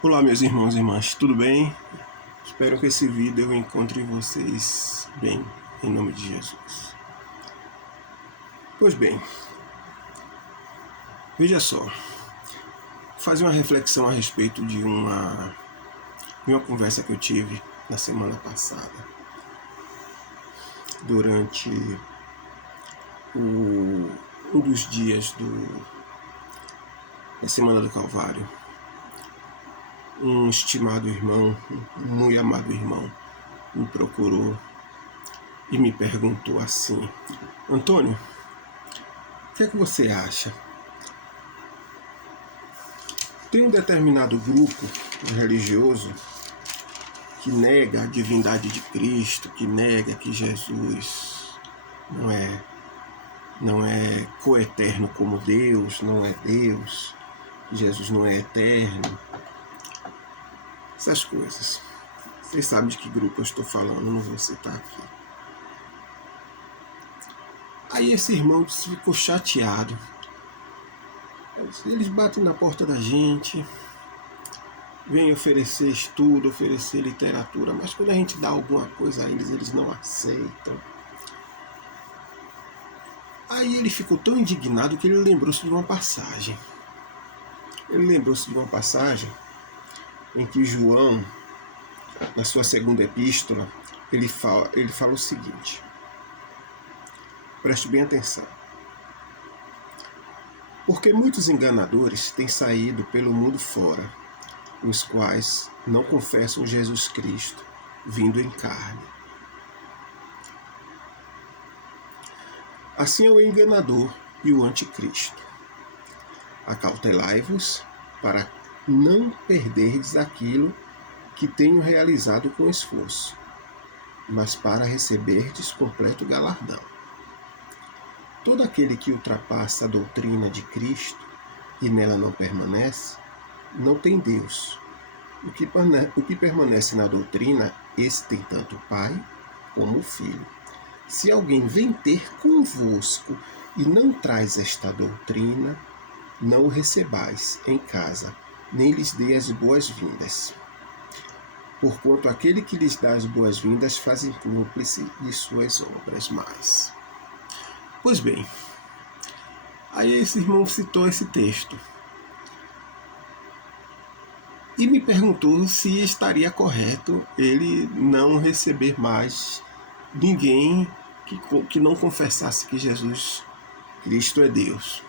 Olá, meus irmãos e irmãs, tudo bem? Espero que esse vídeo eu encontre vocês bem, em nome de Jesus. Pois bem, veja só, fazer uma reflexão a respeito de uma conversa que eu tive na semana passada, durante um dos dias da Semana do Calvário. Um estimado irmão, um muito amado irmão, me procurou e me perguntou assim: Antônio, o que é que você acha? Tem um determinado grupo religioso que nega a divindade de Cristo, que nega que Jesus não é coeterno como Deus, não é Deus, que Jesus não é eterno. Essas coisas. Vocês sabem de que grupo eu estou falando, não vou citar aqui. Aí esse irmão ficou chateado. Eles batem na porta da gente, vêm oferecer estudo, oferecer literatura, mas quando a gente dá alguma coisa a eles não aceitam. Aí ele ficou tão indignado que ele lembrou-se de uma passagem. Ele lembrou-se de uma passagem em que João, na sua segunda epístola, ele fala o seguinte. Preste bem atenção. Porque muitos enganadores têm saído pelo mundo fora, os quais não confessam Jesus Cristo, vindo em carne. Assim é o enganador e o anticristo. Acautelai-vos para não perderdes aquilo que tenho realizado com esforço, mas para receberdes completo galardão. Todo aquele que ultrapassa a doutrina de Cristo e nela não permanece, não tem Deus. O que permanece na doutrina, esse tem tanto o Pai como o Filho. Se alguém vem ter convosco e não traz esta doutrina, não o recebais em casa, nem lhes dê as boas-vindas. Porquanto aquele que lhes dá as boas-vindas fazem cúmplice de suas obras más. Pois bem, aí esse irmão citou esse texto e me perguntou se estaria correto ele não receber mais ninguém que não confessasse que Jesus Cristo é Deus.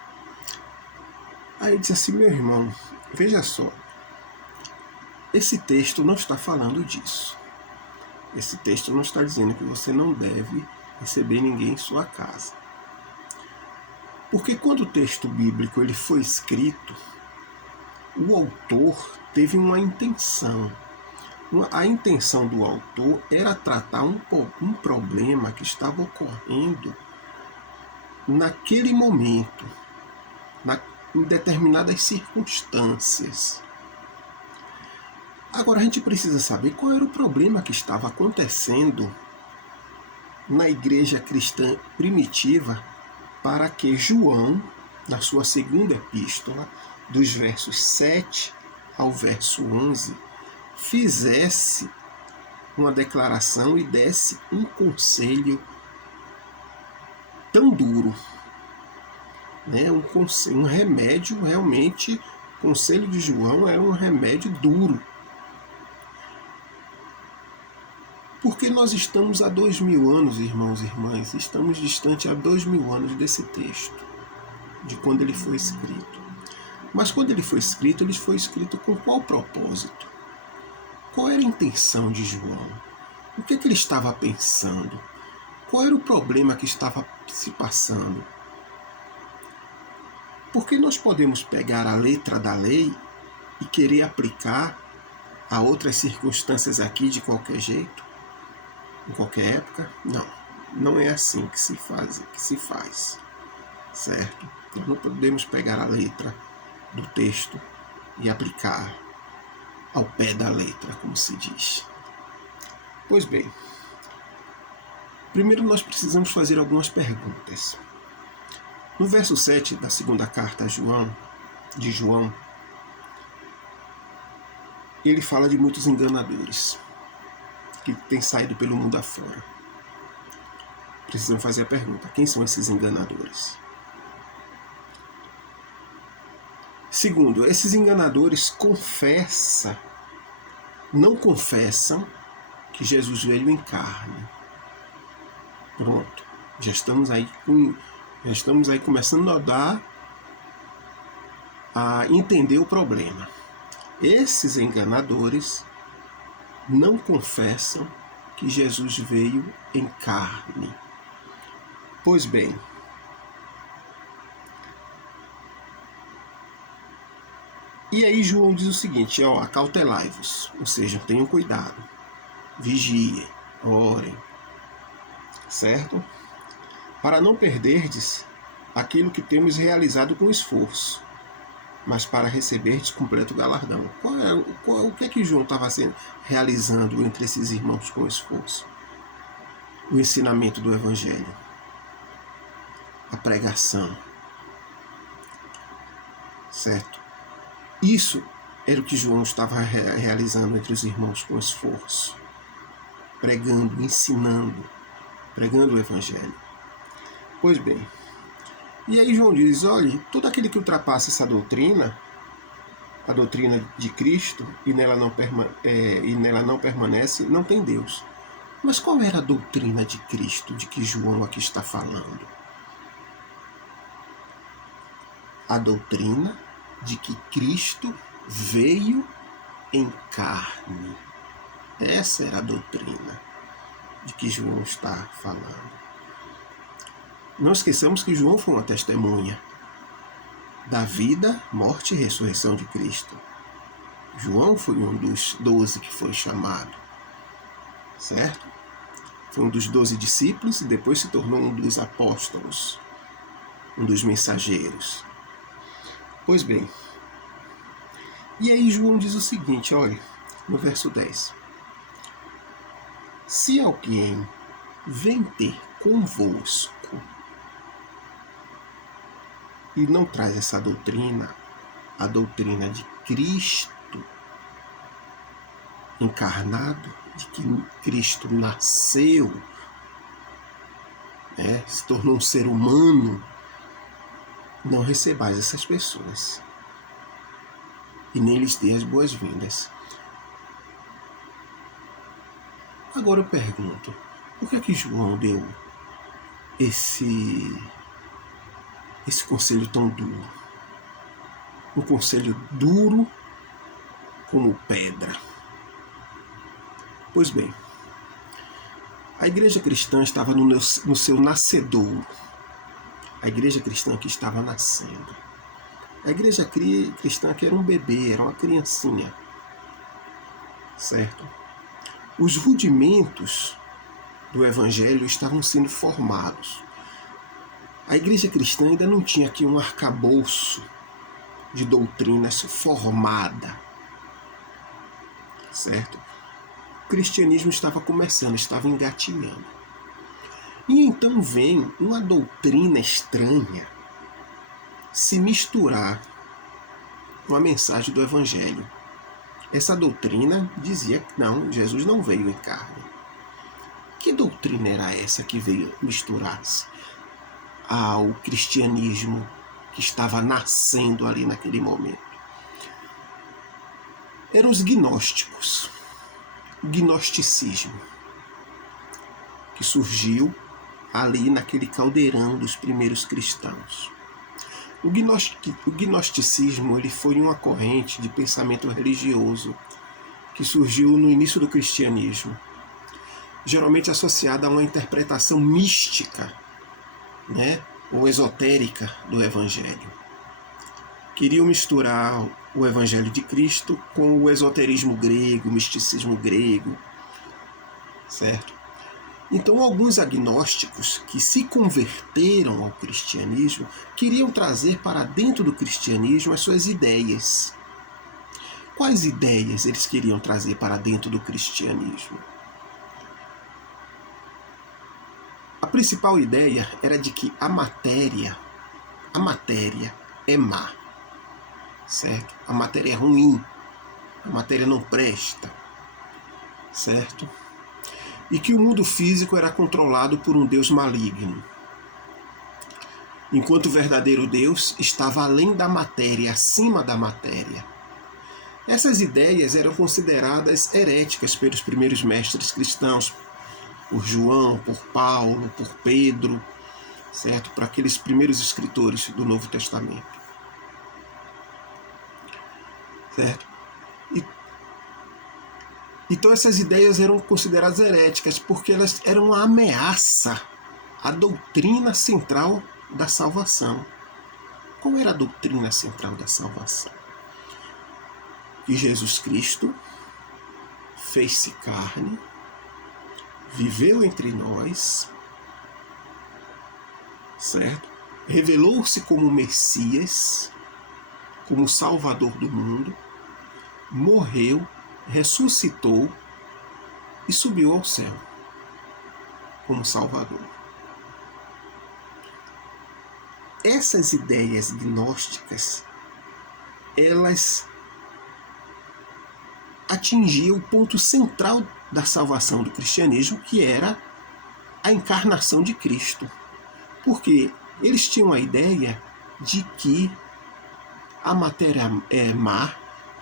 Aí eu disse assim: meu irmão, veja só, esse texto não está falando disso. Esse texto não está dizendo que você não deve receber ninguém em sua casa. Porque quando o texto bíblico ele foi escrito, o autor teve uma intenção. A intenção do autor era tratar um problema que estava ocorrendo naquele momento, em determinadas circunstâncias. Agora a gente precisa saber qual era o problema que estava acontecendo na igreja cristã primitiva para que João, na sua segunda epístola, dos versos 7 ao verso 11, fizesse uma declaração e desse um conselho tão duro, né? Um remédio realmente, o conselho de João era um remédio duro. Porque nós estamos há 2000 anos, irmãos e irmãs, estamos distante há 2000 anos desse texto, de quando ele foi escrito. Mas quando ele foi escrito com qual propósito? Qual era a intenção de João? O que ele estava pensando? Qual era o problema que estava se passando? Porque nós podemos pegar a letra da lei e querer aplicar a outras circunstâncias aqui de qualquer jeito, em qualquer época? Não, não é assim que se faz, certo? Nós não podemos pegar a letra do texto e aplicar ao pé da letra, como se diz. Pois bem, primeiro nós precisamos fazer algumas perguntas. No verso 7 da segunda carta de João, ele fala de muitos enganadores que têm saído pelo mundo afora. Precisamos fazer a pergunta: quem são esses enganadores? Segundo, esses enganadores não confessam que Jesus veio em carne. Pronto, já estamos aí começando a entender o problema. Esses enganadores não confessam que Jesus veio em carne. Pois bem, e aí João diz o seguinte: acautelai-vos, ou seja, tenham cuidado, vigiem, orem, certo? Para não perderdes aquilo que temos realizado com esforço, mas para receberdes completo galardão. O que é que João estava realizando entre esses irmãos com esforço? O ensinamento do Evangelho, a pregação, certo? Isso era o que João estava realizando entre os irmãos com esforço, pregando, ensinando, pregando o Evangelho. Pois bem, e aí João diz: olhe, todo aquele que ultrapassa essa doutrina, a doutrina de Cristo, e nela não permanece, não tem Deus. Mas qual era a doutrina de Cristo de que João aqui está falando? A doutrina de que Cristo veio em carne. Essa era a doutrina de que João está falando. Não esqueçamos que João foi uma testemunha da vida, morte e ressurreição de Cristo. João foi um dos 12 que foi chamado, certo? Foi um dos 12 discípulos e depois se tornou um dos apóstolos, um dos mensageiros. Pois bem, e aí João diz o seguinte, olha, no verso 10. Se alguém vem ter convosco e não traz essa doutrina, a doutrina de Cristo encarnado, de que Cristo nasceu, se tornou um ser humano, não recebais essas pessoas e nem lhes dê as boas-vindas. Agora eu pergunto, por que é que João deu esse conselho tão duro? Um conselho duro como pedra. Pois bem, a igreja cristã estava no seu nascedouro. A igreja cristã que estava nascendo. A igreja cristã que era um bebê, era uma criancinha. Certo? Os rudimentos do evangelho estavam sendo formados. A igreja cristã ainda não tinha aqui um arcabouço de doutrinas formada. Certo? O cristianismo estava começando, estava engatinhando. E então vem uma doutrina estranha se misturar com a mensagem do Evangelho. Essa doutrina dizia que não, Jesus não veio em carne. Que doutrina era essa que veio misturar-se ao cristianismo que estava nascendo ali naquele momento? Eram os gnósticos, o gnosticismo, que surgiu ali naquele caldeirão dos primeiros cristãos. O gnosticismo ele foi uma corrente de pensamento religioso que surgiu no início do cristianismo, geralmente associada a uma interpretação mística, ou esotérica do Evangelho. Queriam misturar o Evangelho de Cristo com o esoterismo grego, o misticismo grego, certo? Então, alguns agnósticos que se converteram ao cristianismo queriam trazer para dentro do cristianismo as suas ideias. Quais ideias eles queriam trazer para dentro do cristianismo? A principal ideia era de que a matéria é má, certo? A matéria é ruim. a matéria não presta, certo? E que o mundo físico era controlado por um Deus maligno, enquanto o verdadeiro Deus estava além da matéria, acima da matéria. Essas ideias eram consideradas heréticas pelos primeiros mestres cristãos, por João, por Paulo, por Pedro, certo? Para aqueles primeiros escritores do Novo Testamento, certo? Então essas ideias eram consideradas heréticas porque elas eram uma ameaça à doutrina central da salvação. Qual era a doutrina central da salvação? Que Jesus Cristo fez-se carne, viveu entre nós, certo? Revelou-se como Messias, como Salvador do mundo, morreu, ressuscitou e subiu ao céu como Salvador. Essas ideias gnósticas, elas atingiam o ponto central da salvação do cristianismo, que era a encarnação de Cristo. Porque eles tinham a ideia de que a matéria é má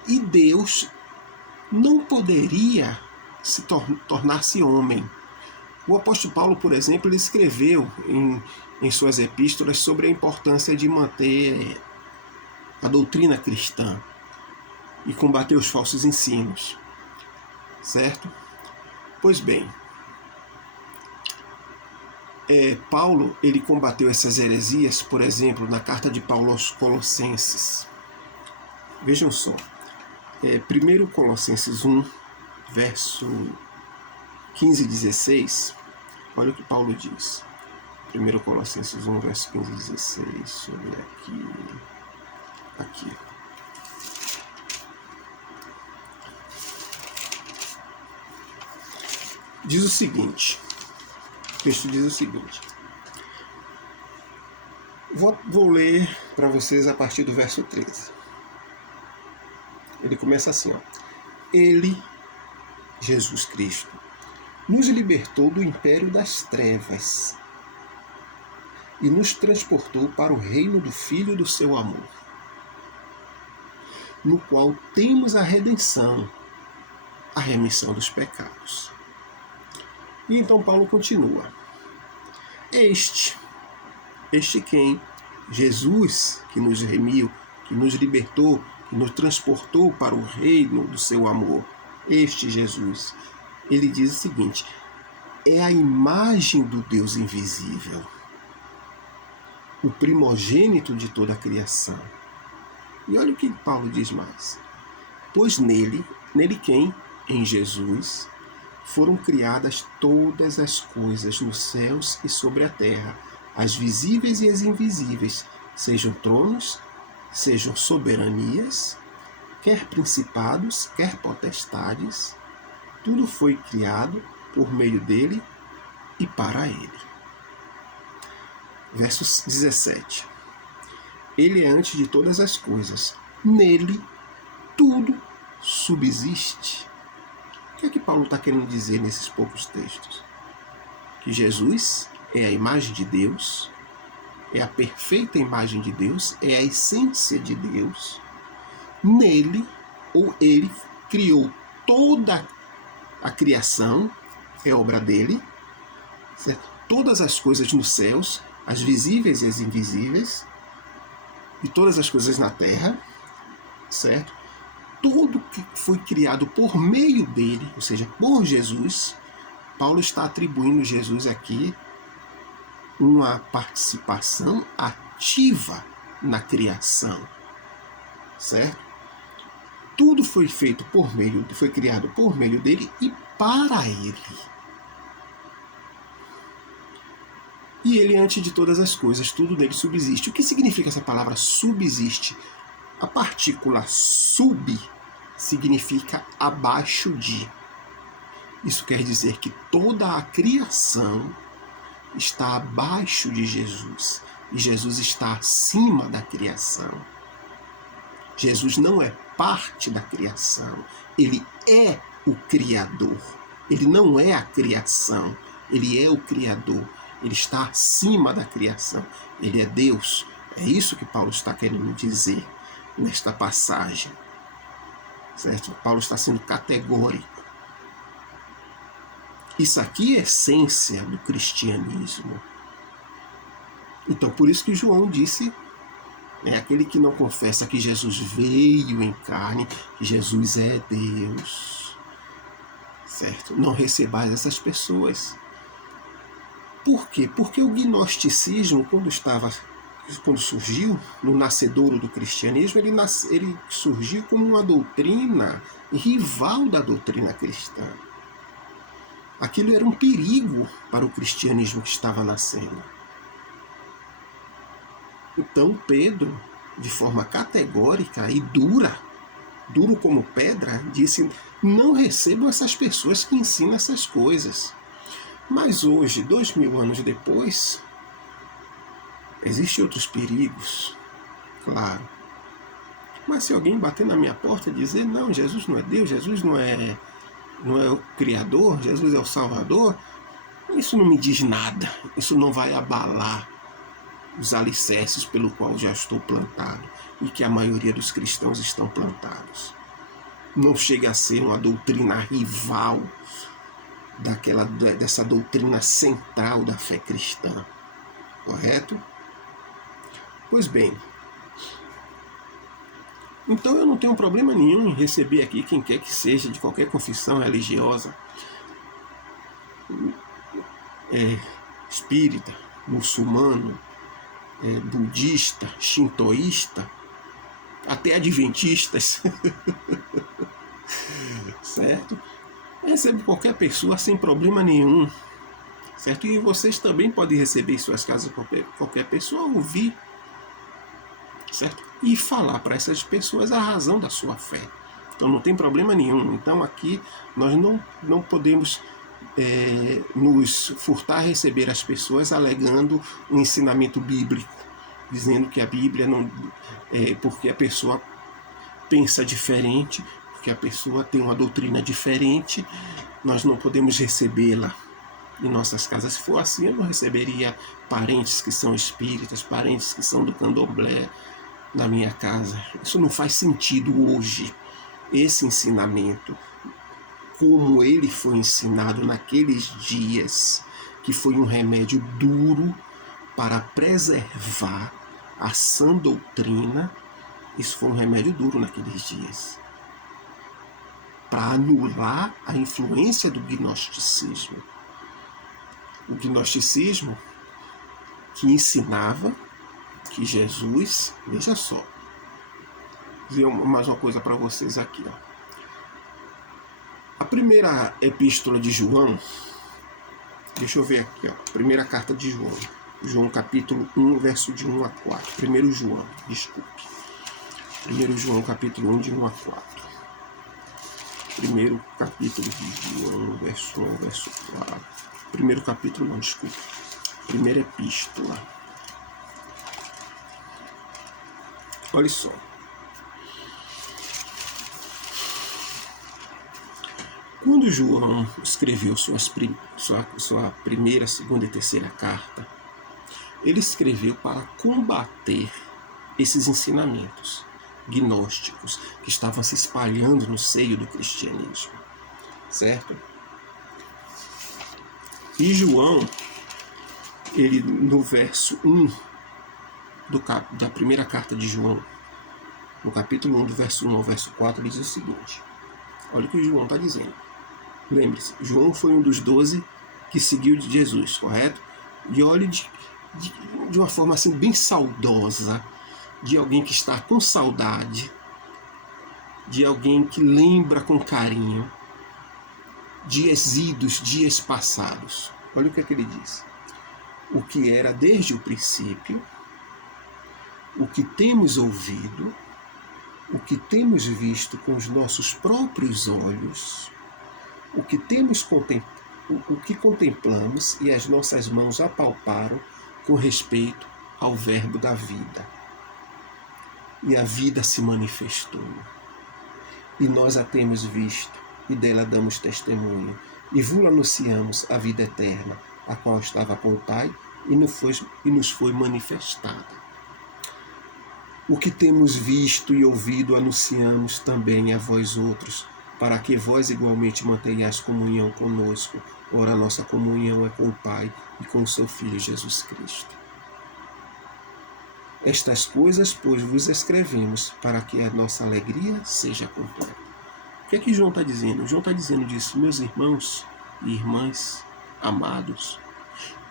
e Deus não poderia se tornar-se homem. O apóstolo Paulo, por exemplo, ele escreveu em suas epístolas sobre a importância de manter a doutrina cristã e combater os falsos ensinos, certo? Pois bem, Paulo ele combateu essas heresias, por exemplo, na carta de Paulo aos Colossenses. Vejam só, 1 Colossenses 1, verso 15 e 16, olha o que Paulo diz. 1 Colossenses 1, verso 15 e 16, deixa eu ver aqui. Diz o seguinte, o texto diz o seguinte, vou ler para vocês a partir do verso 13. Ele começa assim, ó. Ele, Jesus Cristo, nos libertou do império das trevas e nos transportou para o reino do Filho do seu amor, no qual temos a redenção, a remissão dos pecados. E então Paulo continua. Este quem? Jesus, que nos remiu, que nos libertou, que nos transportou para o reino do seu amor. Este Jesus, ele diz o seguinte, é a imagem do Deus invisível, o primogênito de toda a criação. E olha o que Paulo diz mais. Pois nele quem? Em Jesus, foram criadas todas as coisas nos céus e sobre a terra, as visíveis e as invisíveis, sejam tronos, sejam soberanias, quer principados, quer potestades, tudo foi criado por meio dele e para ele. Verso 17. Ele é antes de todas as coisas, nele tudo subsiste. O que é que Paulo está querendo dizer nesses poucos textos? Que Jesus é a imagem de Deus, é a perfeita imagem de Deus, é a essência de Deus. Nele, ou ele criou toda a criação, é obra dele, certo? Todas as coisas nos céus, as visíveis e as invisíveis, e todas as coisas na terra, certo? Tudo que foi criado por meio dele, ou seja, por Jesus, Paulo está atribuindo a Jesus aqui uma participação ativa na criação, certo? Tudo foi feito foi criado por meio dele e para ele. E ele antes de todas as coisas, tudo nele subsiste. O que significa essa palavra subsiste? A partícula sub significa abaixo de. Isso quer dizer que toda a criação está abaixo de Jesus. E Jesus está acima da criação. Jesus não é parte da criação. Ele é o Criador. Ele não é a criação. Ele é o Criador. Ele está acima da criação. Ele é Deus. É isso que Paulo está querendo dizer nesta passagem. Certo? Paulo está sendo categórico. Isso aqui é a essência do cristianismo. Então, por isso que João disse, aquele que não confessa que Jesus veio em carne, que Jesus é Deus. Certo? Não recebais essas pessoas. Por quê? Porque o gnosticismo, quando surgiu, no nascedouro do cristianismo, ele surgiu como uma doutrina rival da doutrina cristã. Aquilo era um perigo para o cristianismo que estava nascendo. Então Pedro, de forma categórica e duro como pedra, disse: não recebam essas pessoas que ensinam essas coisas. Mas hoje, 2000 anos depois, existem outros perigos, claro. Mas se alguém bater na minha porta e dizer: não, Jesus não é Deus, Jesus não é o Criador, Jesus é o Salvador, isso não me diz nada. Isso não vai abalar os alicerces pelo qual já estou plantado e que a maioria dos cristãos estão plantados. Não chega a ser uma doutrina rival dessa doutrina central da fé cristã. Correto? Pois bem, então eu não tenho problema nenhum em receber aqui quem quer que seja, de qualquer confissão religiosa, espírita, muçulmano, budista, shintoísta, até adventistas, certo? Recebe qualquer pessoa sem problema nenhum, certo? E vocês também podem receber em suas casas qualquer pessoa, ouvir, certo? E falar para essas pessoas a razão da sua fé. Então não tem problema nenhum. Então aqui nós não podemos nos furtar a receber as pessoas alegando um ensinamento bíblico, dizendo que a Bíblia não porque a pessoa pensa diferente, porque a pessoa tem uma doutrina diferente, nós não podemos recebê-la em nossas casas. Se for assim, eu não receberia parentes que são espíritas, parentes que são do candomblé na minha casa. Isso não faz sentido hoje. Esse ensinamento, como ele foi ensinado naqueles dias, que foi um remédio duro para preservar a sã doutrina, isso foi um remédio duro naqueles dias, para anular a influência do gnosticismo. O gnosticismo que ensinava que Jesus, veja só, vou dizer mais uma coisa para vocês aqui. A primeira epístola de João, deixa eu ver aqui, primeira carta de João, João capítulo 1, verso de 1 a 4. 1 João, desculpe. 1 João capítulo 1, de 1 a 4. Primeiro capítulo de João, verso 1, verso 4. Primeiro capítulo não, desculpe. Primeira epístola. Olha só. Quando João escreveu sua primeira, segunda e terceira carta, ele escreveu para combater esses ensinamentos gnósticos que estavam se espalhando no seio do cristianismo, certo? E João, ele no verso 1 da primeira carta de João, no capítulo 1, do verso 1 ao verso 4, ele diz o seguinte: olha o que João está dizendo. Lembre-se, João foi um dos 12 que seguiu de Jesus, correto? E olhe de uma forma assim bem saudosa, de alguém que está com saudade, de alguém que lembra com carinho dias idos, dias passados. Olha o que é que ele diz: o que era desde o princípio, o que temos ouvido, o que temos visto com os nossos próprios olhos, o que contemplamos e as nossas mãos apalparam com respeito ao verbo da vida. E a vida se manifestou. e nós a temos visto, e dela damos testemunho, e vos anunciamos a vida eterna, a qual estava com o Pai, e nos foi manifestada. O que temos visto e ouvido anunciamos também a vós outros, para que vós igualmente mantenhais comunhão conosco. Ora, a nossa comunhão é com o Pai e com o seu Filho Jesus Cristo. Estas coisas, pois, vos escrevemos, para que a nossa alegria seja completa. O que é que João está dizendo? João está dizendo disso, meus irmãos e irmãs amados,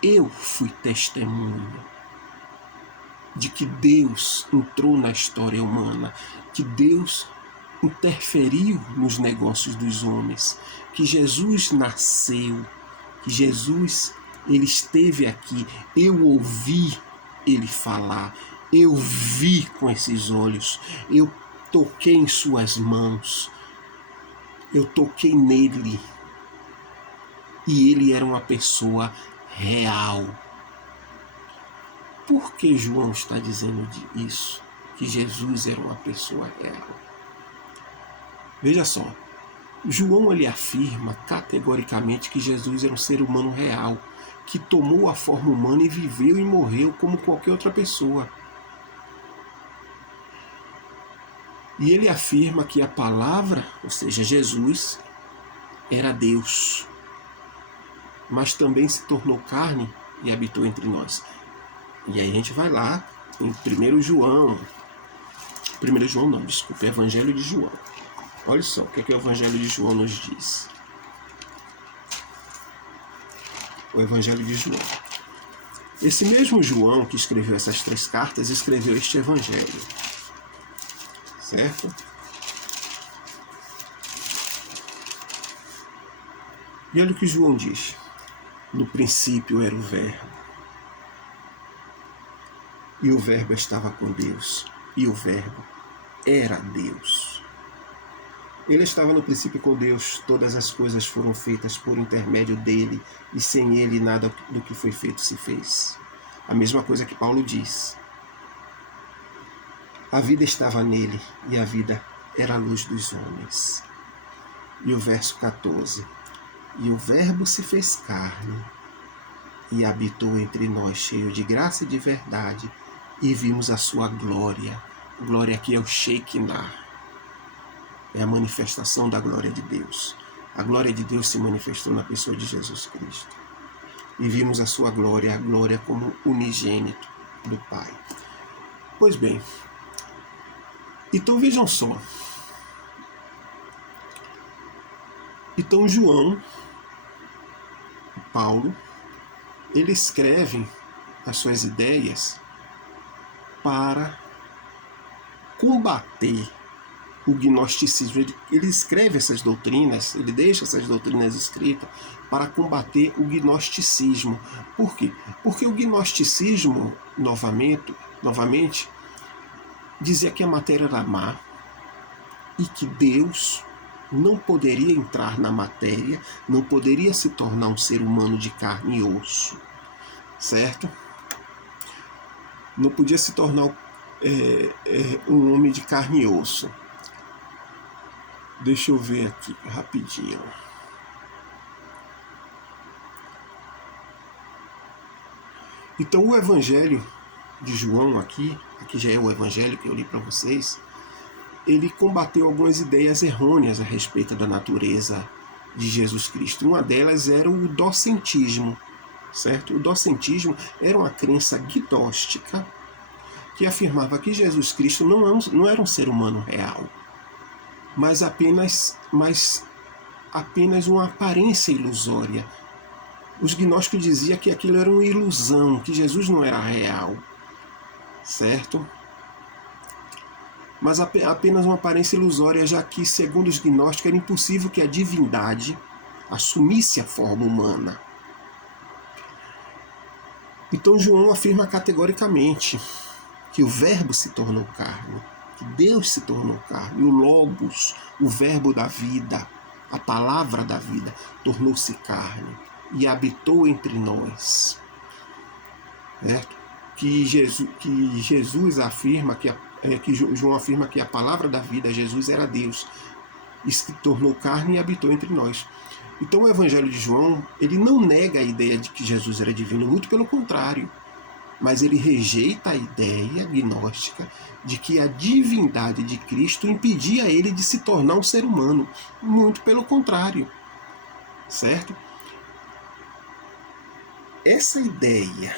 eu fui testemunha de que Deus entrou na história humana, que Deus interferiu nos negócios dos homens, que Jesus nasceu, que Jesus ele esteve aqui, eu ouvi ele falar, eu vi com esses olhos, eu toquei em suas mãos, eu toquei nele, e ele era uma pessoa real. Por que João está dizendo isso? Que Jesus era uma pessoa real. Veja só, João ele afirma categoricamente que Jesus era um ser humano real, que tomou a forma humana e viveu e morreu como qualquer outra pessoa. E ele afirma que a palavra, ou seja, Jesus, era Deus, mas também se tornou carne e habitou entre nós. E aí a gente vai lá em 1 João não, desculpa, Evangelho de João. Olha só o que é que o Evangelho de João nos diz. O Evangelho de João. Esse mesmo João que escreveu essas 3 cartas, escreveu este Evangelho. Certo? E olha o que João diz. No princípio era o Verbo. E o Verbo estava com Deus. E o Verbo era Deus. Ele estava no princípio com Deus. Todas as coisas foram feitas por intermédio dele. E sem ele nada do que foi feito se fez. A mesma coisa que Paulo diz. A vida estava nele. E a vida era a luz dos homens. E o verso 14. E o Verbo se fez carne. E habitou entre nós, cheio de graça e de verdade. E vimos a sua glória. Glória aqui é o Shekinah. É a manifestação da glória de Deus. A glória de Deus se manifestou na pessoa de Jesus Cristo. E vimos a sua glória, a glória como unigênito do Pai. Pois bem, então vejam só. Então João, Paulo, ele escreve as suas ideias para combater o gnosticismo. Ele escreve essas doutrinas, ele deixa essas doutrinas escritas para combater o gnosticismo. Por quê? Porque o gnosticismo, novamente, dizia que a matéria era má e que Deus não poderia entrar na matéria, não poderia se tornar um ser humano de carne e osso, certo? Não podia se tornar um homem de carne e osso. Deixa eu ver aqui rapidinho. Então o Evangelho de João aqui já é o Evangelho que eu li para vocês, ele combateu algumas ideias errôneas a respeito da natureza de Jesus Cristo. Uma delas era o docentismo, certo? O docentismo era uma crença gnóstica que afirmava que Jesus Cristo não era um ser humano real, mas apenas uma aparência ilusória. Os gnósticos diziam que aquilo era uma ilusão, que Jesus não era real, certo? Mas apenas uma aparência ilusória, já que, segundo os gnósticos, era impossível que a divindade assumisse a forma humana. Então João afirma categoricamente que o Verbo se tornou carne, que Deus se tornou carne, o Logos, o Verbo da vida, a palavra da vida, tornou-se carne e habitou entre nós. Certo? Que Jesus afirma que João afirma que a palavra da vida, Jesus, era Deus. e se tornou carne e habitou entre nós. Então o Evangelho de João, ele não nega a ideia de que Jesus era divino, muito pelo contrário, mas ele rejeita a ideia gnóstica de que a divindade de Cristo impedia ele de se tornar um ser humano, muito pelo contrário, certo? Essa ideia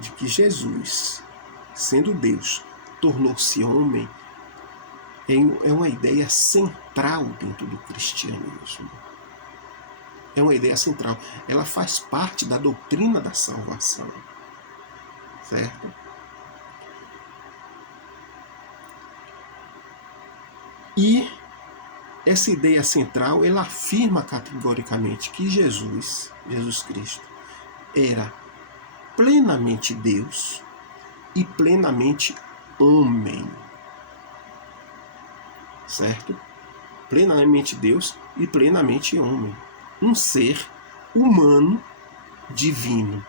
de que Jesus, sendo Deus, tornou-se homem, é uma ideia central dentro do cristianismo. É uma ideia central. Ela faz parte da doutrina da salvação. Certo? E essa ideia central, ela afirma categoricamente que Jesus Cristo, era plenamente Deus e plenamente homem. Certo? Plenamente Deus e plenamente homem. Um ser humano divino.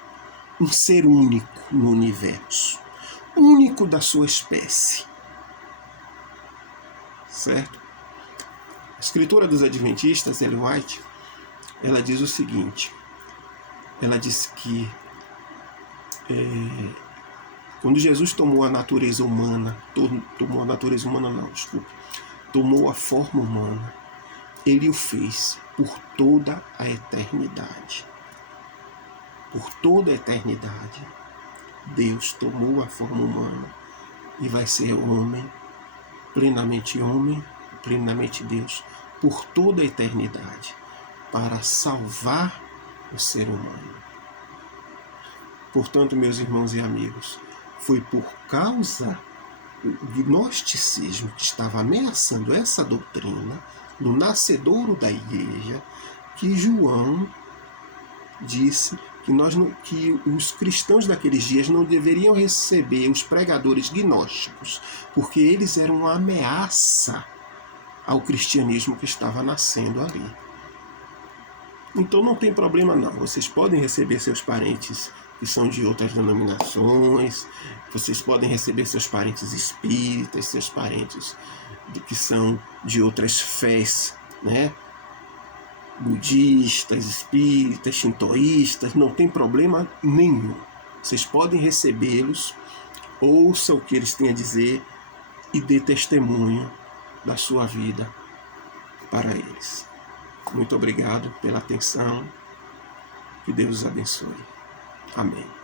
Um ser único no universo. Único da sua espécie. Certo? A escritora dos Adventistas, Ellen White, ela diz o seguinte. Ela diz que quando Jesus tomou a natureza humana, tomou a forma humana, ele o fez por toda a eternidade. Por toda a eternidade, Deus tomou a forma humana e vai ser homem, plenamente Deus, por toda a eternidade, para salvar o ser humano. Portanto, meus irmãos e amigos, foi por causa do gnosticismo que estava ameaçando essa doutrina, no nascedouro da igreja, que João disse que os cristãos daqueles dias não deveriam receber os pregadores gnósticos, porque eles eram uma ameaça ao cristianismo que estava nascendo ali. Então não tem problema não, vocês podem receber seus parentes que são de outras denominações, vocês podem receber seus parentes espíritas, seus parentes que são de outras fés, né? Budistas, espíritas, shintoístas, não tem problema nenhum. Vocês podem recebê-los, ouçam o que eles têm a dizer e dê testemunho da sua vida para eles. Muito obrigado pela atenção. Que Deus os abençoe. Amém.